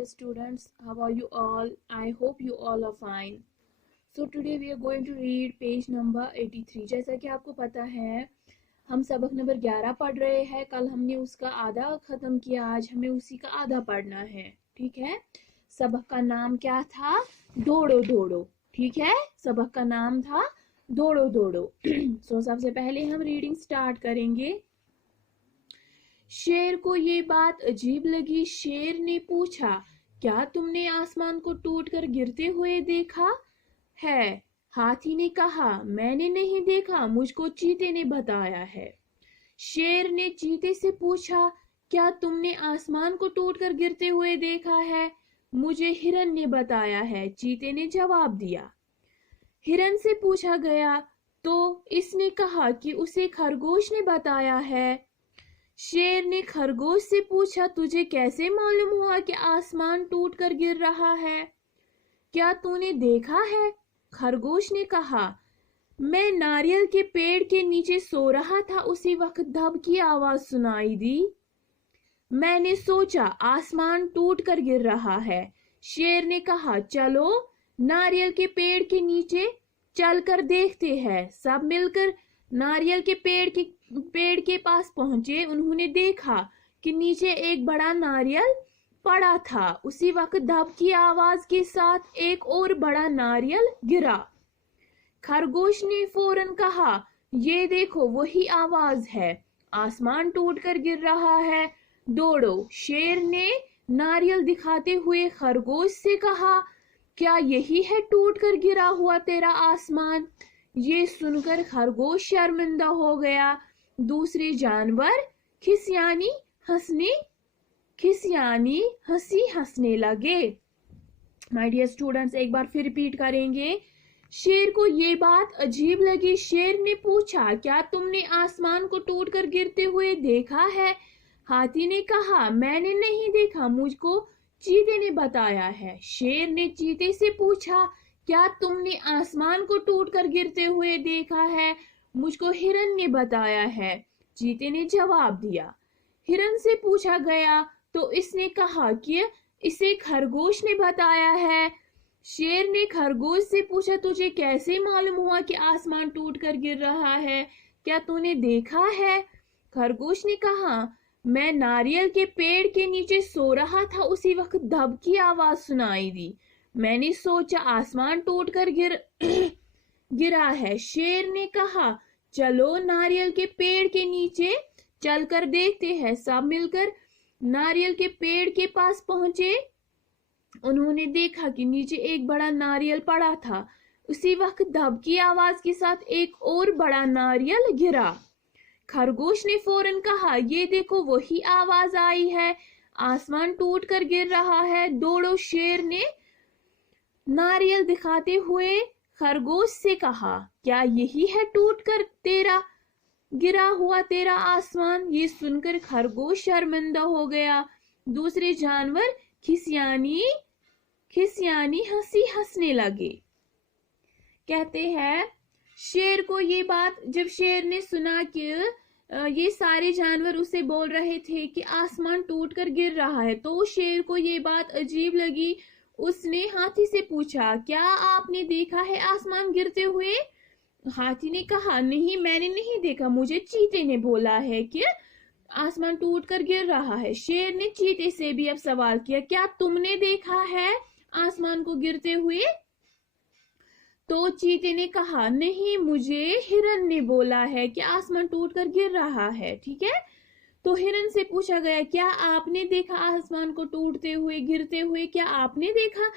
dear students, how are you all? I hope you all are fine. So today we are going to read page number 83. जैसा कि आपको पता है हम सबक नंबर 11 पढ़ रहे हैं. कल हमने उसका आधा खत्म किया, आज हमें उसी का आधा पढ़ना है. ठीक है. सबक का नाम क्या था? दौड़ो दौड़ो. ठीक है, सबक का नाम था दौड़ो दौड़ो. सो सबसे पहले हम रीडिंग स्टार्ट करेंगे. शेर को ये बात अजीब लगी. शेर ने पूछा, क्या तुमने आसमान को टूटकर गिरते हुए देखा है? हाथी ने कहा, मैंने नहीं देखा, मुझको चीते ने बताया है. शेर ने चीते से पूछा, क्या तुमने आसमान को टूटकर गिरते हुए देखा है? मुझे हिरन ने बताया है, चीते ने जवाब दिया. हिरन से पूछा गया तो इसने कहा कि उसे खरगोश ने बताया है. शेर ने खरगोश से पूछा, तुझे कैसे मालूम हुआ कि आसमान टूटकर गिर रहा है? क्या तूने देखा है? खरगोश ने कहा, मैं नारियल के पेड़ के नीचे सो रहा था, उसी वक्त धब की आवाज सुनाई दी. मैंने सोचा आसमान टूटकर गिर रहा है. शेर ने कहा, चलो नारियल के पेड़ के नीचे चलकर देखते हैं. सब मिलकर नारियल के पेड़ के पास पहुंचे. उन्होंने देखा कि नीचे एक बड़ा नारियल पड़ा था. उसी वक्त धब की आवाज के साथ एक और बड़ा नारियल गिरा. खरगोश ने फौरन कहा, ये देखो वही आवाज है, आसमान टूटकर गिर रहा है, दौड़ो. शेर ने नारियल दिखाते हुए खरगोश से कहा, क्या यही है टूटकर गिरा हुआ तेरा आसमान? ये सुनकर खरगोश शर्मिंदा हो गया. दूसरे जानवर खिसियानी हंसी हंसने लगे. माय डियर स्टूडेंट्स, एक बार फिर रिपीट करेंगे. शेर को ये बात अजीब लगी. शेर ने पूछा, क्या तुमने आसमान को टूटकर गिरते हुए देखा है? हाथी ने कहा, मैंने नहीं देखा, मुझको चीते ने बताया है. शेर ने चीते से पूछा, क्या तुमने आसमान को टूटकर गिरते हुए देखा है? मुझको हिरन ने बताया है, चीते ने जवाब दिया. हिरन से पूछा गया तो इसने कहा कि इसे खरगोश ने बताया है. शेर ने खरगोश से पूछा, तुझे कैसे मालूम हुआ कि आसमान टूटकर गिर रहा है? क्या तूने देखा है? खरगोश ने कहा, मैं नारियल के पेड़ के नीचे सो रहा था, उसी वक्त धब की आवाज सुनाई दी. मैंने सोचा आसमान टूटकर गिरा है. शेर ने कहा, चलो नारियल के पेड़ के नीचे चलकर देखते हैं. सब मिलकर नारियल के पेड़ के पास पहुंचे. उन्होंने देखा कि नीचे एक बड़ा नारियल पड़ा था. उसी वक्त धब की आवाज के साथ एक और बड़ा नारियल गिरा. खरगोश ने फौरन कहा, ये देखो वही आवाज आई है, आसमान टूटकर गिर रहा है, दौड़ो. शेर ने नारियल दिखाते हुए खरगोश से कहा, क्या यही है टूटकर गिरा हुआ तेरा आसमान? ये सुनकर खरगोश शर्मिंदा हो गया. दूसरे जानवर खिसियानी हंसी हंसने लगे. कहते हैं, शेर को ये बात जब शेर ने सुना कि ये सारे जानवर उसे बोल रहे थे कि आसमान टूटकर गिर रहा है, तो शेर को ये बात अजीब लगी. उसने हाथी से पूछा, क्या आपने देखा है आसमान गिरते हुए? हाथी ने कहा, नहीं, मैंने नहीं देखा, मुझे चीते ने बोला है कि आसमान टूटकर गिर रहा है. शेर ने चीते से भी अब सवाल किया, क्या तुमने देखा है आसमान को गिरते हुए? तो चीते ने कहा, नहीं, मुझे हिरन ने बोला है कि आसमान टूटकर गिर रहा है. ठीक है. तो हिरन से पूछा गया, क्या आपने देखा आसमान को टूटते हुए गिरते हुए? क्या आपने देखा?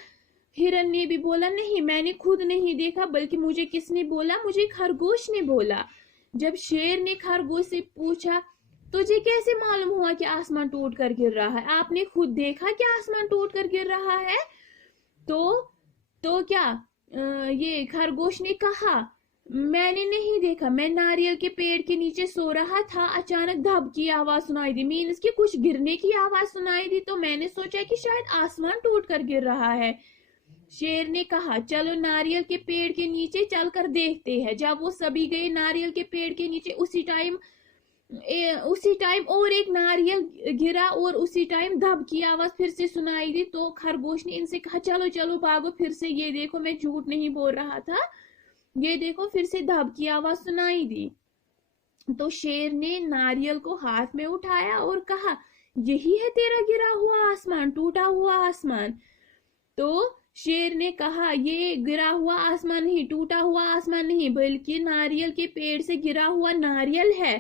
हिरन ने भी बोला, नहीं, मैंने खुद नहीं देखा, बल्कि मुझे किसने बोला? मुझे खरगोश ने बोला. जब शेर ने खरगोश से पूछा, तुझे कैसे मालूम हुआ कि आसमान टूटकर गिर रहा है? आपने खुद देखा कि आसमान टूटकर गिर रहा है? तो क्या ये खरगोश ने कहा, मैंने नहीं देखा, मैं नारियल के पेड़ के नीचे सो रहा था, अचानक धब की आवाज सुनाई दी, मीन्स कि कुछ गिरने की आवाज सुनाई दी, तो मैंने सोचा कि शायद आसमान टूटकर गिर रहा है. शेर ने कहा, चलो नारियल के पेड़ के नीचे चलकर देखते हैं. जब वो सभी गए नारियल के पेड़ के नीचे, उसी टाइम उसी टाइम और एक नारियल गिरा और उसी टाइम धब की आवाज फिर से सुनाई दी। तो खरगोश ने इनसे कहा चलो चलो भागो, फिर से ये देखो मैं झूठ नहीं बोल रहा था, ये देखो फिर से धब की आवाज सुनाई दी। तो शेर ने नारियल को हाथ में उठाया और कहा यही है तेरा गिरा हुआ आसमान, टूटा हुआ आसमान। तो शेर ने कहा ये गिरा हुआ आसमान नहीं, टूटा हुआ आसमान नहीं, बल्कि नारियल के पेड़ से गिरा हुआ नारियल है।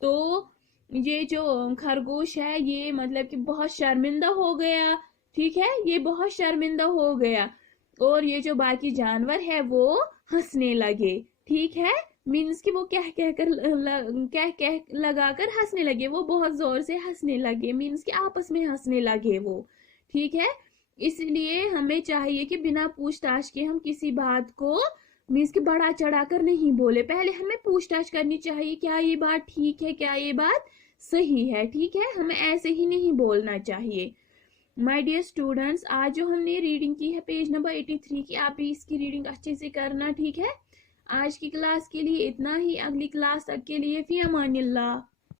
तो ये जो खरगोश है ये मतलब कि बहुत शर्मिंदा हो गया, ठीक है, ये बहुत शर्मिंदा हो गया। और ये जो बाकी जानवर है वो हंसने लगे, ठीक है, मीन्स कि वो कह कह लगाकर हंसने लगे, वो बहुत जोर से हंसने लगे, मीन्स कि आपस में हंसने लगे वो, ठीक है। इसलिए हमें चाहिए कि बिना पूछताछ के हम किसी बात को मीन्स कि बढ़ा चढ़ा कर नहीं बोले, पहले हमें पूछताछ करनी चाहिए क्या ये बात ठीक है, क्या ये बात सही है, ठीक है, हमें ऐसे ही नहीं बोलना चाहिए। माय डियर स्टूडेंट्स, आज जो हमने रीडिंग की है पेज नंबर 83 की, आप भी इसकी रीडिंग अच्छे से करना, ठीक है। आज की क्लास के लिए इतना ही, अगली क्लास तक के लिए फी अमानिल्लाह।